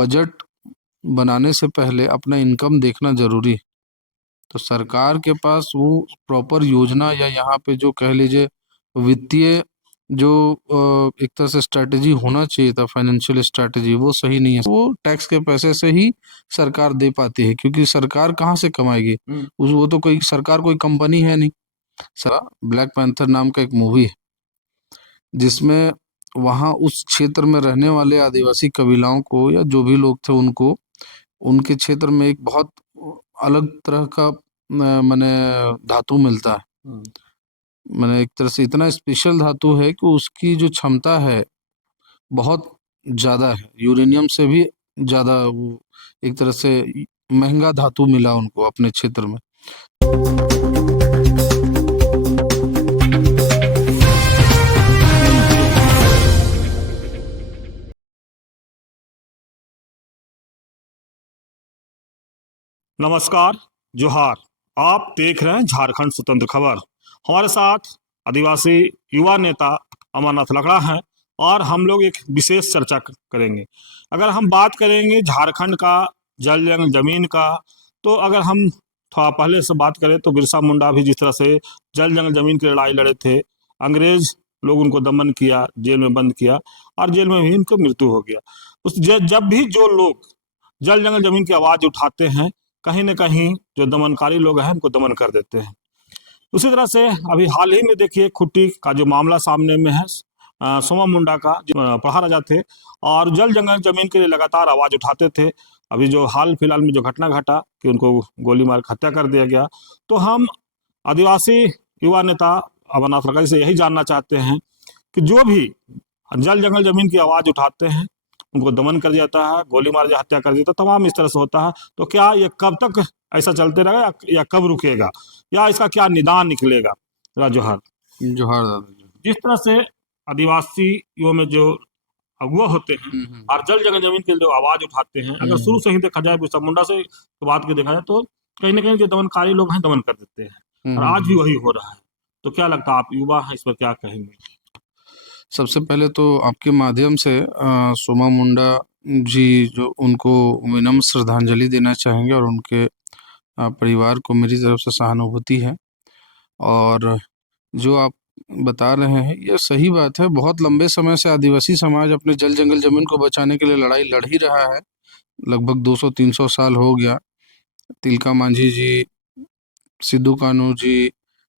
Budget बनाने से पहले अपना इनकम देखना जरूरी है। तो सरकार के पास वो प्रॉपर योजना या यहाँ पे जो कह लीजिए वित्तीय जो एक तरह से स्ट्रैटेजी होना चाहिए था, फाइनेंशियल स्ट्रैटेजी, वो सही नहीं है। वो टैक्स के पैसे से ही सरकार दे पाती है, क्योंकि सरकार कहाँ से कमाएगी? उस वो तो कोई सरकार कोई कंपनी है नहीं। सर, ब्लैक पैंथर नाम का एक मूवी है जिसमें वहाँ उस क्षेत्र में रहने वाले आदिवासी कबीलाओं को या जो भी लोग थे उनको उनके क्षेत्र में एक बहुत अलग तरह का माने धातु मिलता है। माने एक तरह से इतना स्पेशल धातु है कि उसकी जो क्षमता है बहुत ज्यादा है, यूरेनियम से भी ज्यादा। वो एक तरह से महंगा धातु मिला उनको अपने क्षेत्र में। नमस्कार, जोहार। आप देख रहे हैं झारखंड स्वतंत्र खबर। हमारे साथ आदिवासी युवा नेता अमरनाथ लकड़ा हैं और हम लोग एक विशेष चर्चा करेंगे। अगर हम बात करेंगे झारखंड का जल जंगल जमीन का, तो अगर हम थोड़ा पहले से बात करें तो बिरसा मुंडा भी जिस तरह से जल जंगल जमीन की लड़ाई लड़े थे, अंग्रेज लोग उनको दमन किया, जेल में बंद किया और जेल में भी उनको मृत्यु हो गया। जब भी जो लोग जल जंगल जमीन की आवाज़ उठाते हैं, कहीं न कहीं जो दमनकारी लोग हैं उनको दमन कर देते हैं। उसी तरह से अभी हाल ही में देखिए खुट्टी का जो मामला सामने में है, सोमा मुंडा का जो पहाड़ राजा थे और जल जंगल जमीन के लिए लगातार आवाज़ उठाते थे। अभी जो हाल फिलहाल में जो घटना घटा कि उनको गोली मार हत्या कर दिया गया, तो हम आदिवासी युवा नेता अमरनाथ लकड़ा से यही जानना चाहते हैं कि जो भी जल जंगल जमीन की आवाज़ उठाते हैं उनको दमन कर जाता है, गोली मार हत्या कर देता है, तमाम इस तरह से होता है। तो क्या ये कब तक ऐसा चलते रहेगा या कब रुकेगा, या इसका क्या निदान निकलेगा? जोहार। जोहार दादा। जिस तरह से आदिवासियों में जो अगुआ होते हैं और जल जंगल जमीन के जो आवाज उठाते हैं, अगर शुरू से ही देखा जाए बिरसा मुंडा से बात के देखा जाए तो कहीं ना कहीं जो दमनकारी लोग हैं दमन कर देते हैं और आज भी वही हो रहा है। तो क्या लगता है, आप युवा हैं, इस पर क्या कहेंगे? सबसे पहले तो आपके माध्यम से सोमा मुंडा जी जो उनको विनम्र श्रद्धांजलि देना चाहेंगे और उनके परिवार को मेरी तरफ से सहानुभूति है। और जो आप बता रहे हैं ये सही बात है। बहुत लंबे समय से आदिवासी समाज अपने जल जंगल जमीन को बचाने के लिए लड़ाई लड़ ही रहा है। लगभग 200-300 साल हो गया। तिलका मांझी जी, सिद्धू कान्हू जी,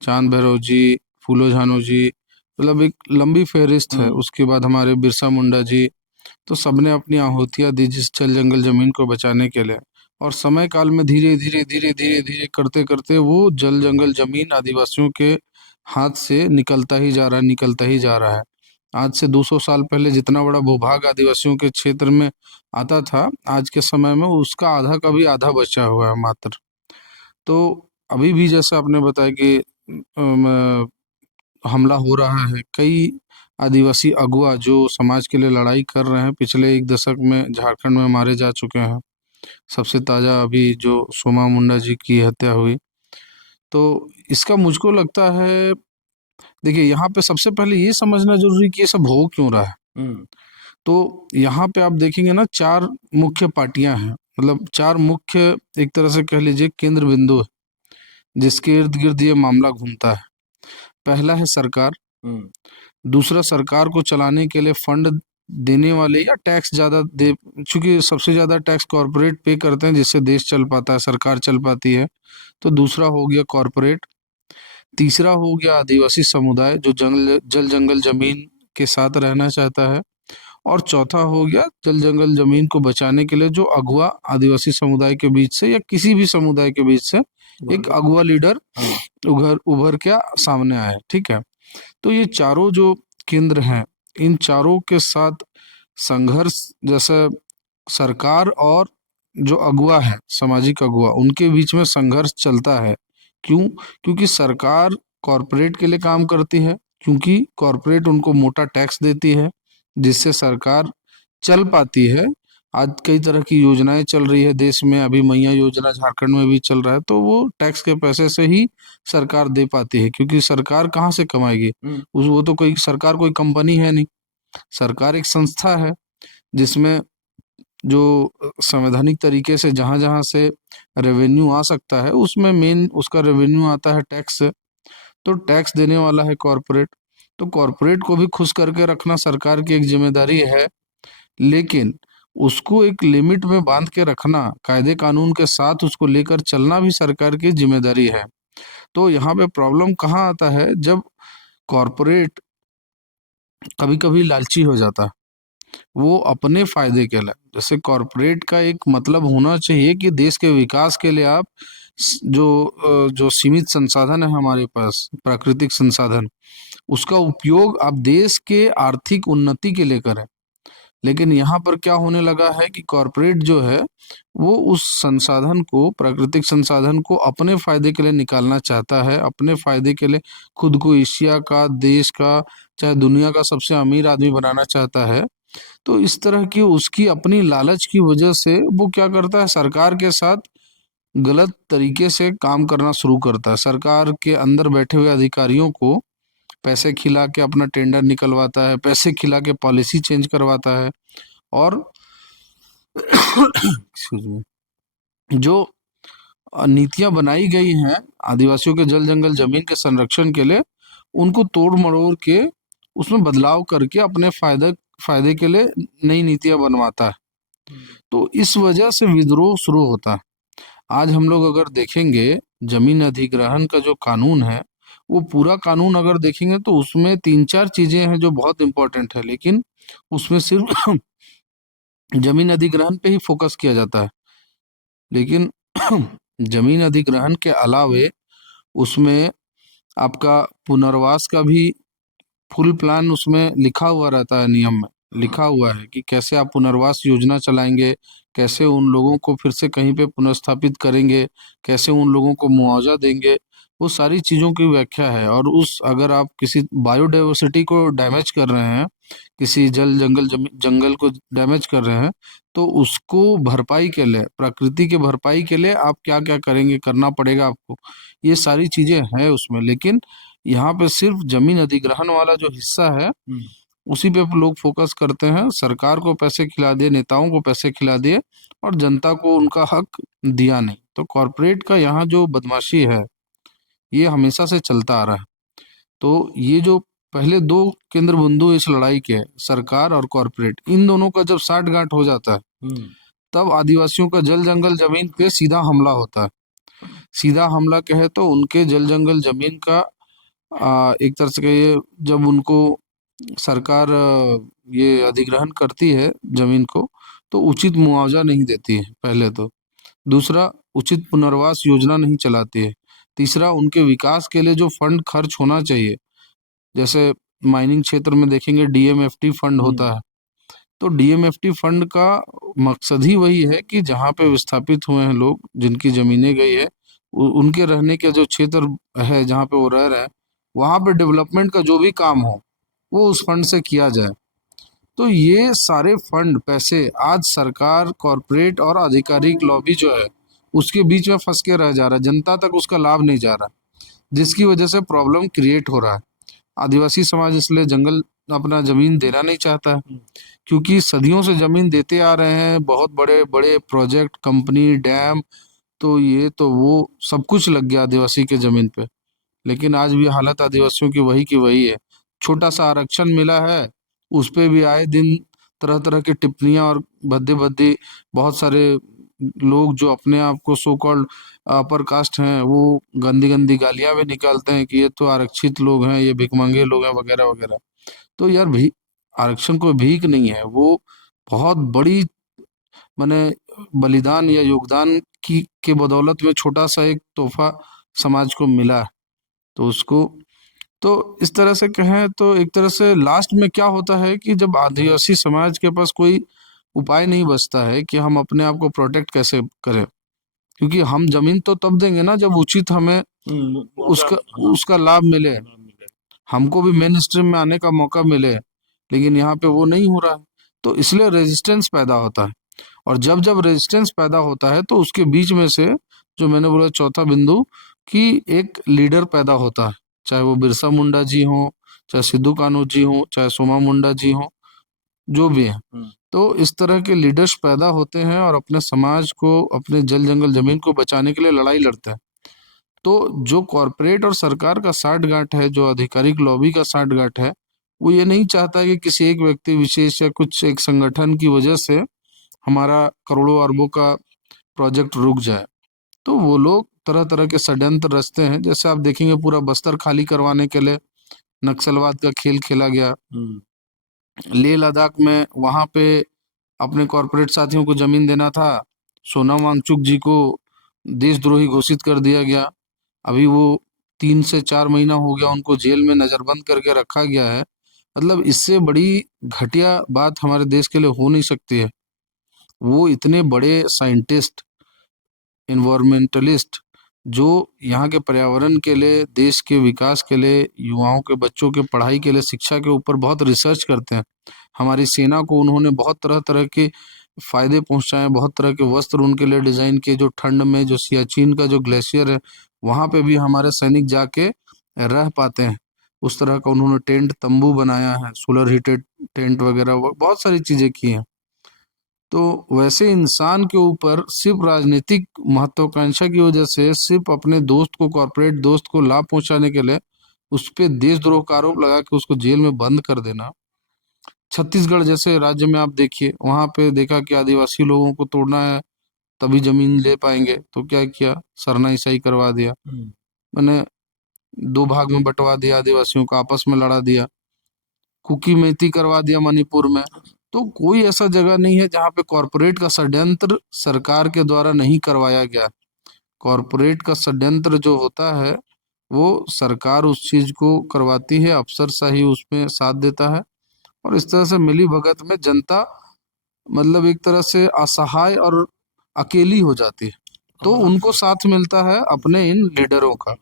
चांद भैरव जी, फूलो झानो जी, मतलब एक लंबी फहरिस्त है। उसके बाद हमारे बिरसा मुंडा जी, तो सबने अपनी आहुतियां दी जिस जल जंगल जमीन को बचाने के लिए। और समय काल में धीरे धीरे धीरे धीरे धीरे करते करते वो जल जंगल जमीन आदिवासियों के हाथ से निकलता ही जा रहा है, निकलता ही जा रहा है। आज से 200 साल पहले जितना बड़ा भूभाग आदिवासियों के क्षेत्र में आता था, आज के समय में उसका आधा का भी आधा बचा हुआ है मात्र। तो अभी भी जैसा आपने बताया कि हमला हो रहा है। कई आदिवासी अगुआ जो समाज के लिए लड़ाई कर रहे हैं, पिछले 1 दशक में झारखंड में मारे जा चुके हैं। सबसे ताज़ा अभी जो सोमा मुंडा जी की हत्या हुई, तो इसका मुझको लगता है, देखिए यहाँ पे सबसे पहले ये समझना जरूरी कि ये सब हो क्यों रहा है। तो यहाँ पे आप देखेंगे ना, 4 मुख्य पार्टियां हैं, मतलब 4 मुख्य एक तरह से कह लीजिए केंद्र बिंदु है जिसके इर्द गिर्द ये मामला घूमता है। पहला है सरकार, दूसरा सरकार को चलाने के लिए फंड देने वाले या टैक्स ज्यादा दे, चूंकि सबसे ज्यादा टैक्स कॉरपोरेट पे करते हैं जिससे देश चल पाता है, सरकार चल पाती है। तो दूसरा हो गया कॉरपोरेट, तीसरा हो गया आदिवासी समुदाय जो जल जंगल जमीन के साथ रहना चाहता है, और चौथा हो गया जल जंगल जमीन को बचाने के लिए जो अगुआ आदिवासी समुदाय के बीच से या किसी भी समुदाय के बीच से एक अगुआ लीडर उभर के सामने आए। ठीक है, तो ये चारों जो केंद्र हैं, इन चारों के साथ संघर्ष, जैसे सरकार और जो अगुआ है, सामाजिक अगुआ, उनके बीच में संघर्ष चलता है। क्यों? क्योंकि सरकार कॉरपोरेट के लिए काम करती है, क्योंकि कॉरपोरेट उनको मोटा टैक्स देती है जिससे सरकार चल पाती है। आज कई तरह की योजनाएं चल रही है देश में, अभी मैया योजना झारखंड में भी चल रहा है, तो वो टैक्स के पैसे से ही सरकार दे पाती है, क्योंकि सरकार कहाँ से कमाएगी? उस वो तो कोई सरकार कोई कंपनी है नहीं, सरकार एक संस्था है जिसमें जो संवैधानिक तरीके से जहाँ जहाँ से रेवेन्यू आ सकता है उसमें मेन उसका रेवेन्यू आता है टैक्स से। तो टैक्स देने वाला है कॉरपोरेट। तो कॉरपोरेट को भी खुश करके रखना सरकार की एक जिम्मेदारी है, लेकिन उसको एक लिमिट में बांध के रखना, कायदे कानून के साथ उसको लेकर चलना भी सरकार की जिम्मेदारी है। तो यहाँ पे प्रॉब्लम कहाँ आता है, जब कॉरपोरेट कभी कभी लालची हो जाता है, वो अपने फायदे के लिए। जैसे कॉरपोरेट का एक मतलब होना चाहिए कि देश के विकास के लिए आप जो सीमित संसाधन है हमारे पास, प्राकृतिक संसाधन, उसका उपयोग आप देश के आर्थिक उन्नति के लिए करें। लेकिन यहाँ पर क्या होने लगा है कि कॉरपोरेट जो है वो उस संसाधन को, प्राकृतिक संसाधन को अपने फायदे के लिए निकालना चाहता है, अपने फायदे के लिए खुद को एशिया का, देश का, चाहे दुनिया का सबसे अमीर आदमी बनाना चाहता है। तो इस तरह की उसकी अपनी लालच की वजह से वो क्या करता है, सरकार के साथ गलत तरीके से काम करना शुरू करता है। सरकार के अंदर बैठे हुए अधिकारियों को पैसे खिला के अपना टेंडर निकलवाता है, पैसे खिला के पॉलिसी चेंज करवाता है। और excuse me, जो नीतियां बनाई गई हैं आदिवासियों के जल जंगल जमीन के संरक्षण के लिए, उनको तोड़ मरोड़ के उसमें बदलाव करके अपने फायदे फायदे के लिए नई नीतियां बनवाता है। तो इस वजह से विद्रोह शुरू होता है। आज हम लोग अगर देखेंगे जमीन अधिग्रहण का जो कानून है, वो पूरा कानून अगर देखेंगे तो उसमें तीन चार चीजें हैं जो बहुत इंपॉर्टेंट है, लेकिन उसमें सिर्फ जमीन अधिग्रहण पे ही फोकस किया जाता है। लेकिन जमीन अधिग्रहण के अलावे उसमें आपका पुनर्वास का भी फुल प्लान उसमें लिखा हुआ रहता है, नियम में लिखा हुआ है कि कैसे आप पुनर्वास योजना चलाएंगे, कैसे उन लोगों को फिर से कहीं पे पुनर्स्थापित करेंगे, कैसे उन लोगों को मुआवजा देंगे। वो सारी चीज़ों की व्याख्या है। और उस अगर आप किसी बायोडाइवर्सिटी को डैमेज कर रहे हैं, किसी जंगल को डैमेज कर रहे हैं, तो उसको भरपाई के लिए, प्रकृति के भरपाई के लिए आप क्या क्या करेंगे, करना पड़ेगा आपको। ये सारी चीज़ें हैं उसमें। लेकिन यहाँ पे सिर्फ जमीन अधिग्रहण वाला जो हिस्सा है उसी पे लोग फोकस करते हैं। सरकार को पैसे खिला दिए, नेताओं को पैसे खिला दिए, और जनता को उनका हक दिया नहीं। तो कॉरपोरेट का यहाँ जो बदमाशी है ये हमेशा से चलता आ रहा है। तो ये जो पहले दो केंद्र बिंदु इस लड़ाई के, सरकार और कॉरपोरेट, इन दोनों का जब साठ गांठ हो जाता है तब आदिवासियों का जल जंगल जमीन पे सीधा हमला होता है। सीधा हमला कहे तो उनके जल जंगल जमीन का एक तरह से कहिए, जब उनको सरकार ये अधिग्रहण करती है जमीन को, तो उचित मुआवजा नहीं देती है पहले तो। दूसरा, उचित पुनर्वास योजना नहीं चलाती है। तीसरा, उनके विकास के लिए जो फंड खर्च होना चाहिए, जैसे माइनिंग क्षेत्र में देखेंगे डीएमएफटी फंड होता है। तो डीएमएफटी फंड का मकसद ही वही है कि जहाँ पे विस्थापित हुए हैं लोग, जिनकी जमीनें गई है, उनके रहने के जो क्षेत्र है जहाँ पे वो रह रहे हैं, वहाँ पे डेवलपमेंट का जो भी काम हो वो उस फंड से किया जाए। तो ये सारे फंड, पैसे आज सरकार, कॉरपोरेट और आधिकारिक लॉबी जो है उसके बीच में फंस के रह जा रहा है। जनता तक उसका लाभ नहीं जा रहा, जिसकी वजह से प्रॉब्लम क्रिएट हो रहा है। आदिवासी समाज इसलिए जंगल अपना जमीन देना नहीं चाहता है, क्योंकि सदियों से जमीन देते आ रहे हैं। बहुत बड़े बड़े प्रोजेक्ट, कंपनी, डैम, तो ये तो वो सब कुछ लग गया आदिवासी के जमीन पे। लेकिन आज भी हालत आदिवासियों की वही है। छोटा सा आरक्षण मिला है, उस पे भी आए दिन तरह तरह की टिप्पणियां और भद्दे भद्दी बहुत सारे लोग जो अपने आप को सो कॉल्ड अपर कास्ट हैं, वो गंदी गंदी गालियां भी निकालते हैं कि ये तो आरक्षित लोग हैं, ये भिखमंगे लोग हैं, वगैरह वगैरह। तो यार भी आरक्षण कोई भीख नहीं है, वो बहुत बड़ी माने बलिदान या योगदान की के बदौलत में छोटा सा एक तोहफा समाज को मिला है। तो उसको, तो इस तरह से कहें तो एक तरह से लास्ट में क्या होता है कि जब आदिवासी समाज के पास कोई उपाय नहीं बचता है कि हम अपने आप को प्रोटेक्ट कैसे करें, क्योंकि हम जमीन तो तब देंगे ना जब उचित हमें उसका उसका लाभ मिले, हमको भी मेन स्ट्रीम में आने का मौका मिले। लेकिन यहाँ पे वो नहीं हो रहा है, तो इसलिए रेजिस्टेंस पैदा होता है। और जब जब रेजिस्टेंस पैदा होता है तो उसके बीच में से, जो मैंने बोला चौथा बिंदु, कि एक लीडर पैदा होता है, चाहे वो बिरसा मुंडा जी हो, चाहे सिद्धू कान्हू जी हो, चाहे सोमा मुंडा जी हो, जो भी है। तो इस तरह के लीडर्स पैदा होते हैं और अपने समाज को, अपने जल जंगल जमीन को बचाने के लिए लड़ाई लड़ते हैं। तो जो कॉरपोरेट और सरकार का साठगांठ है, जो आधिकारिक लॉबी का साठगांठ है, वो ये नहीं चाहता कि किसी एक व्यक्ति विशेष या कुछ एक संगठन की वजह से हमारा करोड़ों अरबों का प्रोजेक्ट रुक जाए। तो वो लोग तरह तरह के षड्यंत्र रचते हैं। जैसे आप देखेंगे पूरा बस्तर खाली करवाने के लिए नक्सलवाद का खेल खेला गया। लेह लद्दाख में वहां पे अपने कॉरपोरेट साथियों को जमीन देना था, सोनम वांगचुक जी को देशद्रोही घोषित कर दिया गया। अभी वो 3 से 4 महीना हो गया, उनको जेल में नजरबंद करके रखा गया है। मतलब इससे बड़ी घटिया बात हमारे देश के लिए हो नहीं सकती है। वो इतने बड़े साइंटिस्ट, इन्वायरमेंटलिस्ट, जो यहाँ के पर्यावरण के लिए, देश के विकास के लिए, युवाओं के, बच्चों के पढ़ाई के लिए, शिक्षा के ऊपर बहुत रिसर्च करते हैं। हमारी सेना को उन्होंने बहुत तरह तरह के फायदे पहुंचाए, बहुत तरह के वस्त्र उनके लिए डिजाइन किए। जो ठंड में जो सियाचिन का जो ग्लेशियर है, वहां पे भी हमारे सैनिक जाके रह पाते हैं। उस तरह का उन्होंने टेंट तंबू बनाया है, सोलर हीटेड टेंट वगैरह, बहुत सारी चीजें की हैं। तो वैसे इंसान के ऊपर सिर्फ राजनीतिक महत्वाकांक्षा की वजह से, सिर्फ अपने दोस्त को, कॉर्पोरेट दोस्त को लाभ पहुंचाने के लिए उस पे देशद्रोह का आरोप लगा के उसको जेल में बंद कर देना। छत्तीसगढ़ जैसे राज्य में आप देखिए, वहां पे देखा कि आदिवासी लोगों को तोड़ना है तभी जमीन ले पाएंगे, तो क्या किया, सरना ईसाई करवा दिया। मैंने 2 भाग में बंटवा दिया, आदिवासियों को आपस में लड़ा दिया, कुकी मैती करवा दिया मणिपुर में। तो कोई ऐसा जगह नहीं है जहाँ पे कॉरपोरेट का षड्यंत्र सरकार के द्वारा नहीं करवाया गया। कॉरपोरेट का षड्यंत्र जो होता है वो सरकार उस चीज को करवाती है, अफसरशाही उसमें साथ देता है, और इस तरह से मिली भगत में जनता मतलब एक तरह से असहाय और अकेली हो जाती है। तो उनको साथ मिलता है अपने इन लीडरों का।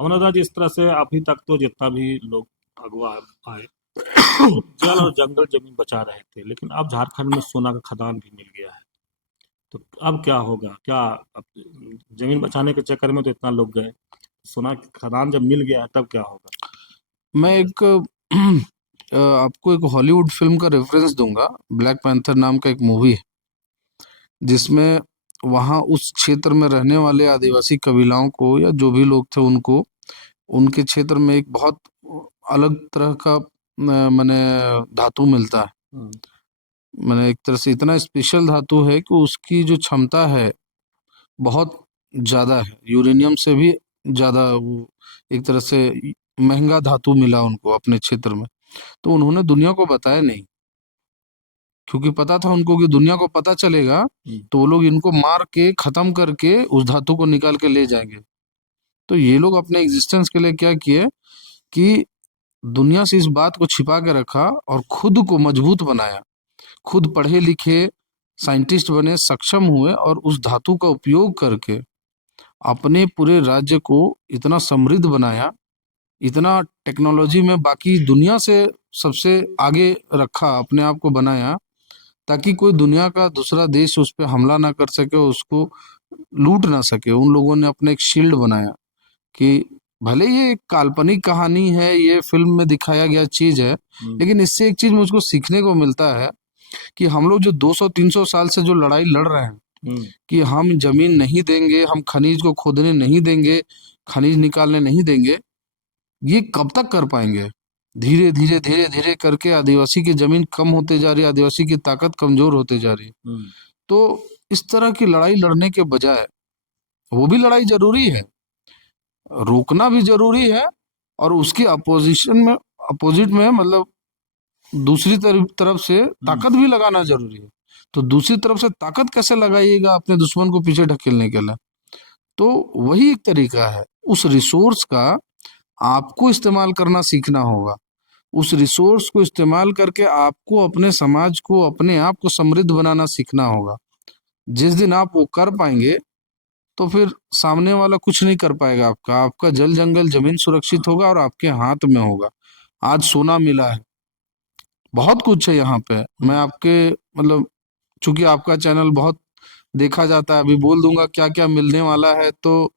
अमरनाथ जी, इस तरह से अभी तक तो जितना भी लोग अगवा आए जल और जंगल जमीन बचा रहे थे, लेकिन अब झारखंड में सोना का खदान भी मिल गया है। तो अब क्या होगा? क्या अब जमीन बचाने के चक्कर में तो इतना लोग गए, सोना का खदान जब मिल गया है तब क्या होगा? मैं एक आपको एक हॉलीवुड फिल्म का रेफरेंस दूंगा। ब्लैक पैंथर नाम का एक मूवी है, जिसमें वहाँ उस क्षेत्र में रहने वाले आदिवासी कबीलाओं को या जो भी लोग थे उनको, उनके क्षेत्र में एक बहुत अलग तरह का माने धातु मिलता है। माने एक तरह से इतना स्पेशल धातु है कि उसकी जो क्षमता है बहुत ज्यादा है, यूरेनियम से भी ज्यादा। वो एक तरह से महंगा धातु मिला उनको अपने क्षेत्र में। तो उन्होंने दुनिया को बताया नहीं, क्योंकि पता था उनको कि दुनिया को पता चलेगा तो वो लोग इनको मार के खत्म करके उस धातु को निकाल के ले जाएंगे। तो ये लोग अपने एग्जिस्टेंस के लिए क्या किए कि दुनिया से इस बात को छिपा के रखा और खुद को मजबूत बनाया। खुद पढ़े लिखे साइंटिस्ट बने, सक्षम हुए, और उस धातु का उपयोग करके अपने पूरे राज्य को इतना समृद्ध बनाया, इतना टेक्नोलॉजी में बाकी दुनिया से सबसे आगे रखा, अपने आप को बनाया, ताकि कोई दुनिया का दूसरा देश उस पर हमला ना कर सके, उसको लूट ना सके। उन लोगों ने अपने एक शील्ड बनाया कि भले ये एक काल्पनिक कहानी है, ये फिल्म में दिखाया गया चीज है, लेकिन इससे एक चीज मुझको सीखने को मिलता है कि हम लोग जो 200-300 साल से जो लड़ाई लड़ रहे हैं कि हम जमीन नहीं देंगे, हम खनिज को खोदने नहीं देंगे, खनिज निकालने नहीं देंगे, ये कब तक कर पाएंगे? धीरे धीरे धीरे धीरे करके आदिवासी की जमीन कम होते जा रही है, आदिवासी की ताकत कमजोर होते जा रही है। तो इस तरह की लड़ाई लड़ने के बजाय, वो भी लड़ाई जरूरी है, रोकना भी जरूरी है, और उसकी अपोजिशन में, अपोजिट में मतलब दूसरी तरफ से ताकत भी लगाना जरूरी है। तो दूसरी तरफ से ताकत कैसे लगाइएगा अपने दुश्मन को पीछे ढकेलने के लिए? तो वही एक तरीका है, उस रिसोर्स का आपको इस्तेमाल करना सीखना होगा। उस रिसोर्स को इस्तेमाल करके आपको अपने समाज को, अपने आप को समृद्ध बनाना सीखना होगा। जिस दिन आप वो कर पाएंगे तो फिर सामने वाला कुछ नहीं कर पाएगा। आपका जल जंगल जमीन सुरक्षित होगा और आपके हाथ में होगा। आज सोना मिला है, बहुत कुछ है यहाँ पे। मैं आपके मतलब, चूंकि आपका चैनल बहुत देखा जाता है, अभी बोल दूंगा क्या क्या मिलने वाला है तो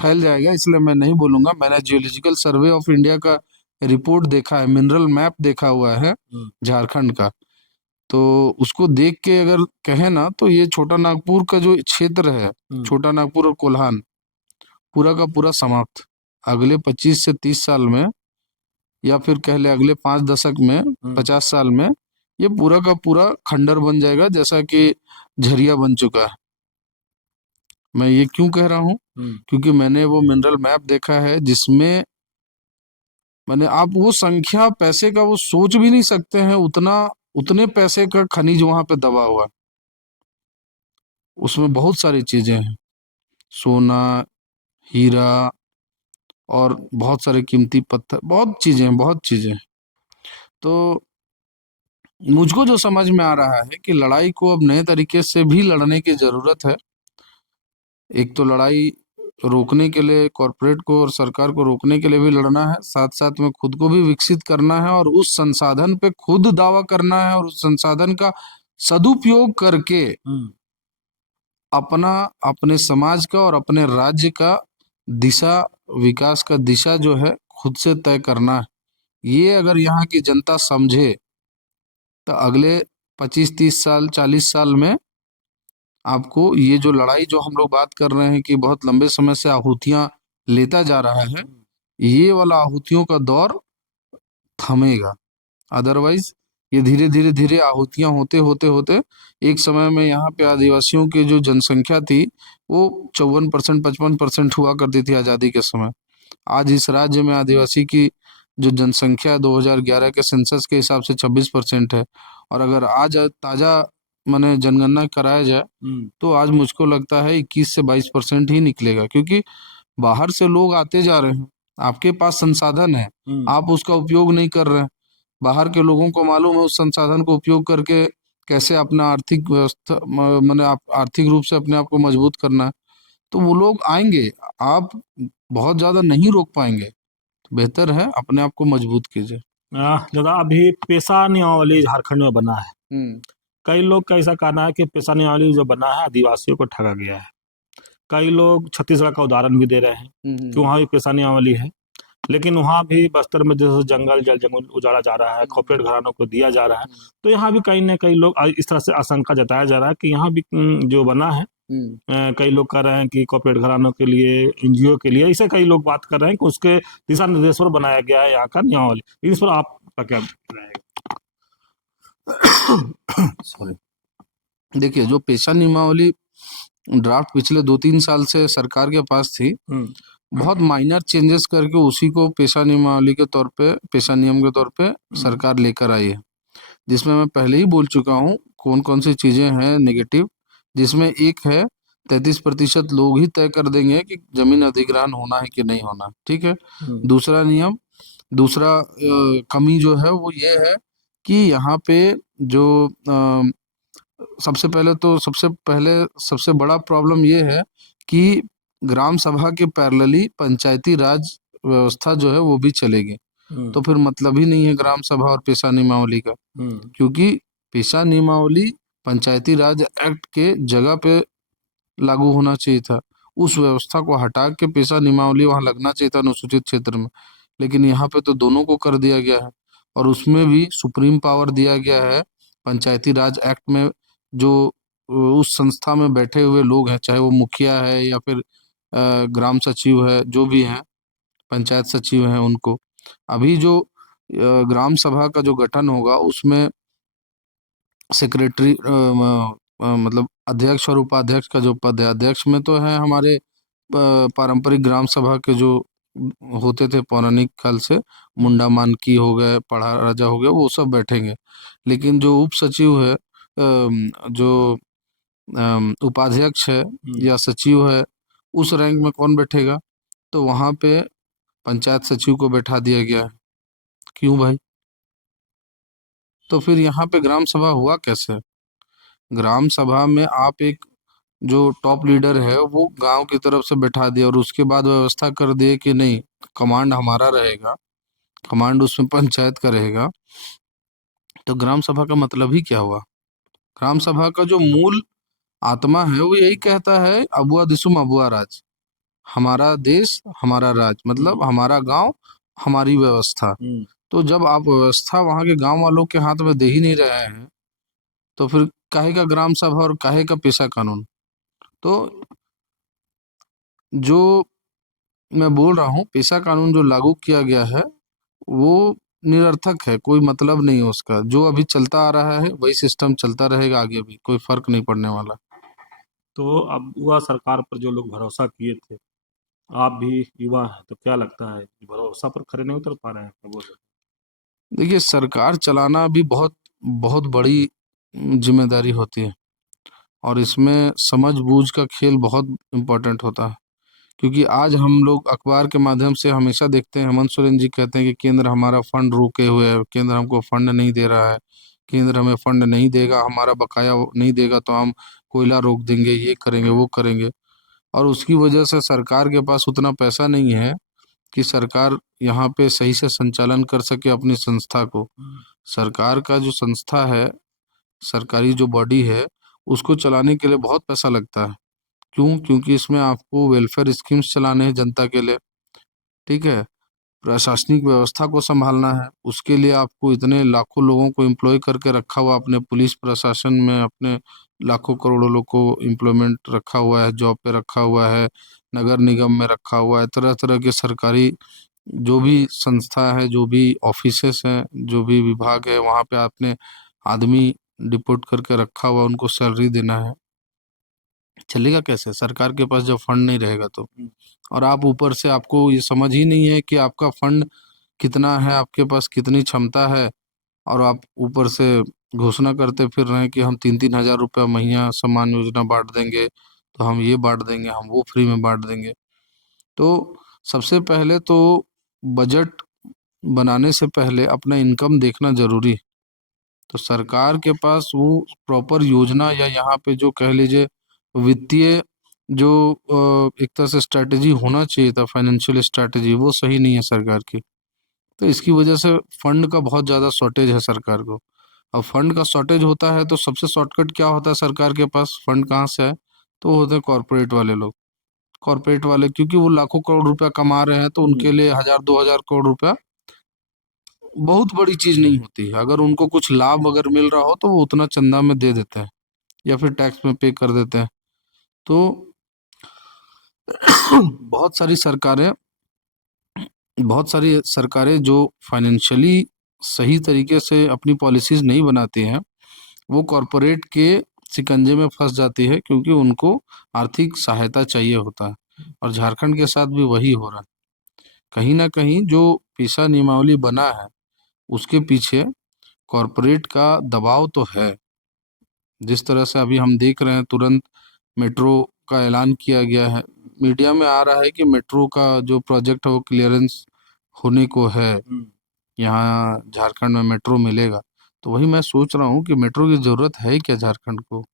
फैल जाएगा, इसलिए मैं नहीं बोलूंगा। मैंने जियोलॉजिकल सर्वे ऑफ इंडिया का रिपोर्ट देखा है, मिनरल मैप देखा हुआ है झारखंड का। तो उसको देख के अगर कहे ना तो ये छोटा नागपुर का जो क्षेत्र है, छोटा नागपुर और कोल्हान, पूरा का पूरा समाप्त। अगले 25 से 30 साल में, या फिर कह ले अगले 5 दशक में, 50 साल में, ये पूरा का पूरा खंडर बन जाएगा, जैसा कि झरिया बन चुका है। मैं ये क्यों कह रहा हूँ? क्योंकि मैंने वो मिनरल मैप देखा है जिसमें मैंने, आप वो संख्या पैसे का वो सोच भी नहीं सकते हैं, उतने पैसे का खनिज वहां पे दबा हुआ है। उसमें बहुत सारी चीजें हैं, सोना, हीरा और बहुत सारे कीमती पत्थर, बहुत चीजें हैं, बहुत चीजें हैं। तो मुझको जो समझ में आ रहा है कि लड़ाई को अब नए तरीके से भी लड़ने की जरूरत है। एक तो लड़ाई रोकने के लिए कॉरपोरेट को और सरकार को रोकने के लिए भी लड़ना है, साथ साथ में खुद को भी विकसित करना है और उस संसाधन पे खुद दावा करना है और उस संसाधन का सदुपयोग करके अपना, अपने समाज का और अपने राज्य का दिशा, विकास का दिशा जो है खुद से तय करना है। ये अगर यहाँ की जनता समझे तो अगले 25-30 साल, 40 साल में आपको ये जो लड़ाई जो हम लोग बात कर रहे हैं कि बहुत लंबे समय से आहुतियां लेता जा रहा है, ये वाला आहुतियों का दौर थमेगा। अदरवाइज ये धीरे धीरे धीरे आहुतियां होते होते होते एक समय में यहाँ पे आदिवासियों की जो जनसंख्या थी वो 54%, 55% हुआ करती थी आज़ादी के समय। आज इस राज्य में आदिवासी की जो जनसंख्या 2011 के सेंसस के हिसाब से 26% है। और अगर आज ताजा माने जनगणना कराया जाए तो आज मुझको लगता है 21 से 22% ही निकलेगा, क्योंकि बाहर से लोग आते जा रहे हैं। आपके पास संसाधन है, आप उसका उपयोग नहीं कर रहे हैं। बाहर के लोगों को मालूम है उस संसाधन को उपयोग करके कैसे अपना आर्थिक व्यवस्था माने आप आर्थिक रूप से अपने आप को मजबूत करना है। तो वो लोग आएंगे, आप बहुत ज्यादा नहीं रोक पाएंगे। तो बेहतर है अपने आप को मजबूत कीजिए। दादा, अभी पेशा नियमावली झारखंड में बना है। कई लोग का ऐसा कहना है कि पेशा नियमावली जो बना है आदिवासियों को ठगा गया है। कई लोग छत्तीसगढ़ का उदाहरण भी दे रहे हैं कि वहाँ भी पेशा नियमावली है, लेकिन वहाँ भी बस्तर में जैसे जंगल जल जंगल उजाड़ा जा रहा है, कॉर्पोरेट घरानों को दिया जा रहा है। तो यहाँ भी कहीं ना कई लोग इस तरह से आशंका जताया जा रहा है कि यहाँ भी जो बना है, कई लोग कह रहे हैं कि कॉर्पोरेट घरानों के लिए, एनजीओ के लिए, इसे कई लोग बात कर रहे हैं कि उसके दिशा निर्देश पर बनाया गया है यहाँ का नियमावली। इस पर आपका क्या रहेगा? सॉरी, देखिए जो पेशा नियमावली ड्राफ्ट पिछले 2-3 साल से सरकार के पास थी, बहुत माइनर चेंजेस करके उसी को पेशा नियमावली के तौर पे, पेशा नियम के तौर पे सरकार लेकर आई है। जिसमें मैं पहले ही बोल चुका हूँ कौन कौन सी चीजें हैं नेगेटिव। जिसमें एक है 33% लोग ही तय कर देंगे कि जमीन अधिग्रहण होना है कि नहीं होना, ठीक है। दूसरा नियम, दूसरा कमी जो है वो ये है कि यहाँ पे जो सबसे बड़ा प्रॉब्लम ये है कि ग्राम सभा के पैरेलली पंचायती राज व्यवस्था जो है वो भी चलेगी। तो फिर मतलब ही नहीं है ग्राम सभा और पेशा नियमावली का, क्योंकि पेशा नियमावली पंचायती राज एक्ट के जगह पे लागू होना चाहिए था। उस व्यवस्था को हटा के पेशा नियमावली वहां लगना चाहिए था अनुसूचित क्षेत्र में। लेकिन यहाँ पे तो दोनों को कर दिया गया है, और उसमें भी सुप्रीम पावर दिया गया है पंचायती राज एक्ट में। जो उस संस्था में बैठे हुए लोग हैं, चाहे वो मुखिया है या फिर ग्राम सचिव है, जो भी है, पंचायत सचिव हैं, उनको अभी जो ग्राम सभा का जो गठन होगा उसमें सेक्रेटरी मतलब अध्यक्ष और उपाध्यक्ष का जो पद है, अध्यक्ष में तो है हमारे पारंपरिक ग्राम सभा के जो होते थे पौराणिक काल से, मुंडा मानकी हो गए, पढ़ा राजा हो गए, वो सब बैठेंगे। लेकिन जो उप सचिव है, जो उपाध्यक्ष है या सचिव है, उस रैंक में कौन बैठेगा? तो वहां पे पंचायत सचिव को बैठा दिया गया है। क्यों भाई? तो फिर यहाँ पे ग्राम सभा हुआ कैसे? ग्राम सभा में आप एक जो टॉप लीडर है वो गांव की तरफ से बैठा दिया और उसके बाद व्यवस्था कर दिए कि नहीं, कमांड हमारा रहेगा, कमांड उसमें पंचायत का रहेगा। तो ग्राम सभा का मतलब ही क्या हुआ? ग्राम सभा का जो मूल आत्मा है वो यही कहता है, अबुआ दिसुम अबुआ राज, हमारा देश हमारा राज, मतलब हमारा गांव हमारी व्यवस्था। तो जब आप व्यवस्था वहां के गांव वालों के हाथ में दे ही नहीं रहे हैं, तो फिर काहे का ग्राम सभा और काहे का पेशा कानून? तो जो मैं बोल रहा हूँ, पेशा कानून जो लागू किया गया है वो निरर्थक है, कोई मतलब नहीं है उसका। जो अभी चलता आ रहा है वही सिस्टम चलता रहेगा आगे भी, कोई फर्क नहीं पड़ने वाला। तो अब युवा सरकार पर जो लोग भरोसा किए थे, आप भी युवा हैं, तो क्या लगता है कि भरोसा पर खरे नहीं उतर पा रहे हैं अब वो लोग? देखिए, सरकार चलाना भी बहुत बहुत बड़ी जिम्मेदारी होती है, और इसमें समझ-बूझ का खेल बहुत इम्पोर्टेंट होता है। क्योंकि आज हम लोग अखबार के माध्यम से हमेशा देखते हैं, हेमंत सोरेन जी कहते हैं कि केंद्र हमारा फंड रोके हुए है, केंद्र हमको फंड नहीं दे रहा है, केंद्र हमें फंड नहीं देगा, हमारा बकाया वो नहीं देगा तो हम कोयला रोक देंगे, ये करेंगे, वो करेंगे। और उसकी वजह से सरकार के पास उतना पैसा नहीं है कि सरकार यहाँ पे सही से संचालन कर सके अपनी संस्था को। सरकार का जो संस्था है, सरकारी जो बॉडी है, उसको चलाने के लिए बहुत पैसा लगता है। क्यों? क्योंकि इसमें आपको वेलफेयर स्कीम्स चलाने हैं जनता के लिए, ठीक है? प्रशासनिक व्यवस्था को सँभालना है, उसके लिए आपको इतने लाखों लोगों को एम्प्लॉय करके रखा हुआ, अपने पुलिस प्रशासन में अपने लाखों करोड़ों लोग को एम्प्लॉयमेंट रखा हुआ है, जॉब पे रखा हुआ है, नगर निगम में रखा हुआ है, तरह-तरह के सरकारी जो भी संस्था है, जो भी ऑफिसेस हैं, जो भी विभाग है, वहाँ पे आपने आदमी डिपोट करके रखा हुआ है, उनको सैलरी देना है। चलेगा कैसे? सरकार के पास जब फंड नहीं रहेगा तो। और आप ऊपर से, आपको ये समझ ही नहीं है कि आपका फंड कितना है, आपके पास कितनी क्षमता है, और आप ऊपर से घोषणा करते फिर रहे हैं कि हम 3-3 हज़ार रुपया महीना सम्मान योजना बाँट देंगे, तो हम ये बाँट देंगे, हम वो फ्री में बाँट देंगे। तो सबसे पहले तो बजट बनाने से पहले अपना इनकम देखना ज़रूरी है। तो सरकार के पास वो प्रॉपर योजना, या यहाँ पे जो कह लीजिए वित्तीय जो एक तरह से स्ट्रैटेजी होना चाहिए था, फाइनेंशियल स्ट्रैटेजी, वो सही नहीं है सरकार की। तो इसकी वजह से फंड का बहुत ज़्यादा शॉर्टेज है सरकार को। अब फंड का शॉर्टेज होता है तो सबसे शॉर्टकट क्या होता है सरकार के पास, फंड कहाँ से आए? तो वो होते हैं कॉर्पोरेट वाले लोग। कॉर्पोरेट वाले, क्योंकि वो लाखों करोड़ रुपया कमा रहे हैं, तो उनके लिए 1000-2000 करोड़ रुपया बहुत बड़ी चीज़ नहीं होती है। अगर उनको कुछ लाभ अगर मिल रहा हो तो वो उतना चंदा में दे देते हैं, या फिर टैक्स में पे कर देते हैं। तो बहुत सारी सरकारें बहुत सारी सरकारें जो फाइनेंशियली सही तरीके से अपनी पॉलिसीज़ नहीं बनाती हैं, वो कॉर्पोरेट के शिकंजे में फँस जाती है, क्योंकि उनको आर्थिक सहायता चाहिए होता है, और झारखंड के साथ भी वही हो रहा है। कहीं न कहीं जो पेशा नियमावली बना है, उसके पीछे कॉर्पोरेट का दबाव तो है। जिस तरह से अभी हम देख रहे हैं, तुरंत मेट्रो का ऐलान किया गया है। मीडिया में आ रहा है कि मेट्रो का जो प्रोजेक्ट है वो क्लियरेंस होने को है। यहाँ झारखंड में मेट्रो मिलेगा। तो वही मैं सोच रहा हूँ कि मेट्रो की ज़रूरत है क्या झारखंड को?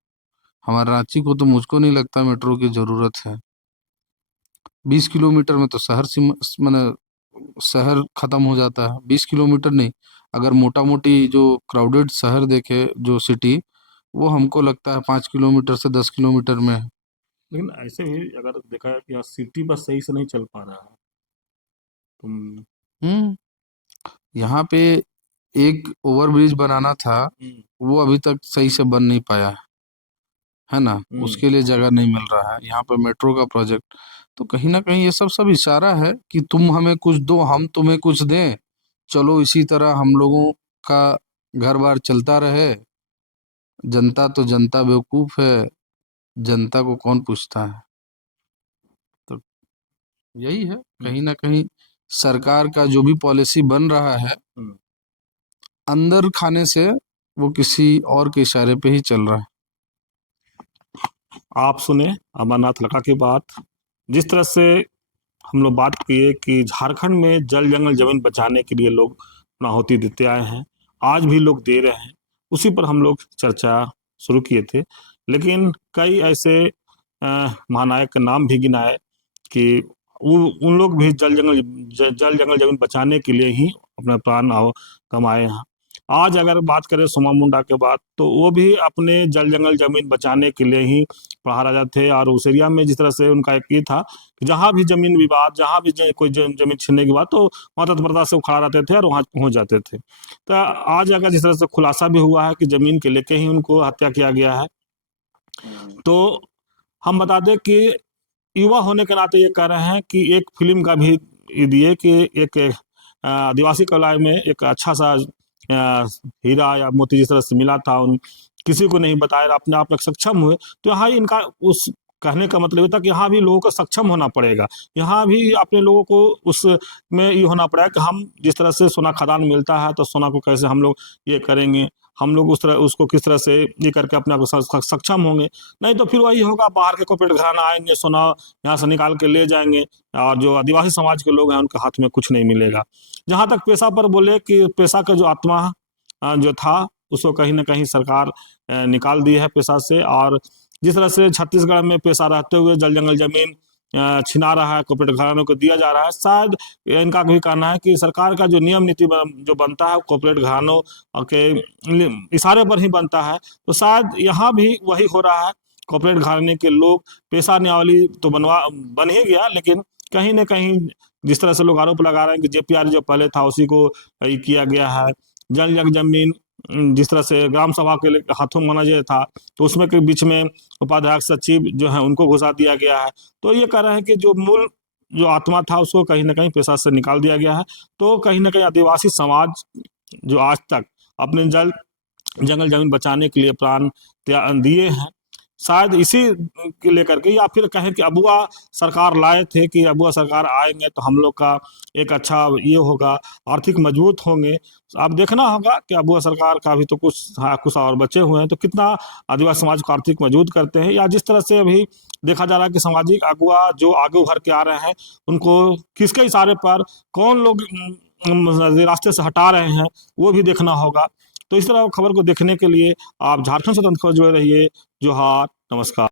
हमारे रांची को तो मुझको नहीं लगता मेट्रो की ज़रूरत है। 20 किलोमीटर में तो शहर माने शहर खत्म हो जाता है। 20 किलोमीटर नहीं, अगर मोटा-मोटी जो क्राउडेड शहर देखें, जो सिटी, वो हमको लगता है 5 किलोमीटर से 10 किलोमीटर में है। लेकिन ऐसे भी अगर देखा जाए कि यहाँ सिटी बस सही से नहीं चल पा रहा है। तुम हुँ, यहाँ पे एक ओवरब्रिज बनाना था, वो अभी तक सही से बन नहीं पाया है ना? उसके लिए जगह नहीं मिल रहा है। यहाँ पे मेट्रो का प्रोजेक्ट, तो कहीं न कहीं ये सब इशारा है कि तुम हमें कुछ दो, हम तुम्हें कुछ दें। चलो इसी तरह हम लोगों का घर-बार चलता रहे। जनता तो जनता बेवकूफ़ है, जनता को कौन पूछता है? तो यही है, कहीं न कहीं सरकार का जो भी पॉलिसी बन रहा है, अंदर खाने से वो किसी और के इशारे पे ही चल रहा है। आप सुने अमरनाथ लखा की बात। जिस तरह से हम लोग बात किए कि झारखंड में जल जंगल जमीन बचाने के लिए लोग अपना आहुति देते आए हैं, आज भी लोग दे रहे हैं। उसी पर हम लोग चर्चा शुरू किए थे, लेकिन कई ऐसे महानायक के नाम भी गिनाए कि उन लोग भी जल जंगल जमीन बचाने के लिए ही अपना प्राण कमाए हैं। आज अगर बात करें सोमा मुंडा के बाद, तो वो भी अपने जल जंगल जमीन बचाने के लिए ही बाहर आ जाते थे। और उस एरिया में जिस तरह से उनका एक ये था कि जहाँ भी जमीन विवाद, जहाँ भी कोई जमीन छीनने की बात, तो वहाँ तत्परता से वो खड़ा रहते थे और वहाँ पहुँच जाते थे। तो आज अगर जिस तरह से खुलासा भी हुआ है कि जमीन के लेके ही उनको हत्या किया गया है, तो हम बता दें कि युवा होने के नाते ये कह रहे हैं कि एक फिल्म का भी ये दिए कि एक आदिवासी कला में एक अच्छा सा हीरा या मोती जिस तरह से मिला था, उन किसी को नहीं बताया, अपने आप में सक्षम हुए। तो यहाँ ही इनका उस कहने का मतलब ये था कि यहाँ भी लोगों को सक्षम होना पड़ेगा, यहाँ भी अपने लोगों को उस में ये होना पड़ेगा कि हम जिस तरह से सोना खदान मिलता है, तो सोना को कैसे हम लोग ये करेंगे, हम लोग उस तरह उसको किस तरह से ये करके अपने आप को सक्षम होंगे। नहीं तो फिर वही होगा, बाहर के कॉर्पोरेट घराना आएंगे, सोना यहाँ से निकाल के ले जाएंगे, और जो आदिवासी समाज के लोग हैं उनके हाथ में कुछ नहीं मिलेगा। जहाँ तक पेशा पर बोले कि पेशा का जो आत्मा जो था, उसको कहीं ना कहीं सरकार निकाल दी है पेशा से। और जिस तरह से छत्तीसगढ़ में पेशा रहते हुए जल जंगल जमीन छिना रहा है, कॉर्पोरेट घरानों को दिया जा रहा है, शायद इनका भी कहना है कि सरकार का जो नियम नीति जो बनता है कॉर्पोरेट घरानों के इशारे पर ही बनता है। तो शायद यहाँ भी वही हो रहा है, कॉर्पोरेट घराने के लोग पेशा नियावली तो बन ही गया, लेकिन कहीं ना कहीं जिस तरह से लोग आरोप लगा रहे हैं कि जेपीआर जो पहले था उसी को किया गया है। जल जंग जमीन जिस तरह से ग्राम सभा के हाथों माना जाता था, तो उसमें के बीच में उपाध्यक्ष सचिव जो है उनको घुसा दिया गया है। तो ये कह रहे हैं कि जो मूल जो आत्मा था उसको कहीं ना कहीं पेशा से निकाल दिया गया है। तो कहीं ना कहीं आदिवासी समाज जो आज तक अपने जंगल जमीन बचाने के लिए प्राण दिए हैं, शायद इसी के लेकर के, या फिर कहें कि अबुआ सरकार लाए थे कि अबुआ सरकार आएंगे तो हम लोग का एक अच्छा ये होगा, आर्थिक मजबूत होंगे। अब देखना होगा कि अबुआ सरकार का भी तो कुछ और बचे हुए हैं, तो कितना आदिवासी समाज को आर्थिक मजबूत करते हैं, या जिस तरह से अभी देखा जा रहा है कि सामाजिक अगुआ जो आगे उभर के आ रहे हैं उनको किसके इशारे पर कौन लोग रास्ते से हटा रहे हैं, वो भी देखना होगा। तो इस तरह खबर को देखने के लिए आप झारखंड स्वतंत्र खबर जुड़े रहिए। जोहार, नमस्कार।